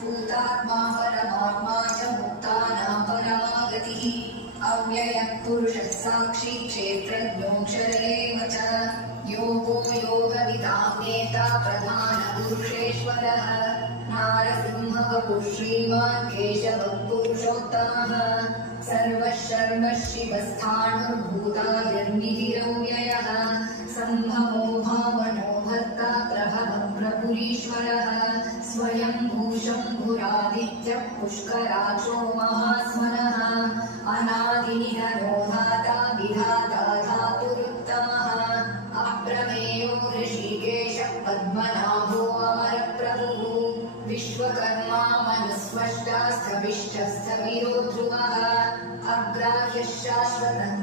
भूतात्मा परमात्मा च मुक्तानां परमागतिः अव्ययः पुरुषः साक्षी क्षेत्रज्ञोऽक्षरमेव च योगो योगविदां नेता प्रधानपुरुषेश्वरः नारसिंहः श्रीमान् केशवः पुरुषोत्तमः सर्वः शर्मः शिवस्थाणुर्भूतादिर्निधिरव्ययः सम्भवो भावनो भर्ता प्रभवः प्रभुरीश्वरः स्वयं भूशम्भुरादित्यः पुष्कराचो महास्मनः अनादिनिधनो धाता विधाता धातुरुत्तमः अप्रमेयो ऋषिकेशः पद्मनाभो अमरप्रभुः विश्वकर्मा मनुस्वष्टा स्थविष्ठः स्थविरो ध्रुवः अग्राह्यः शाश्वतः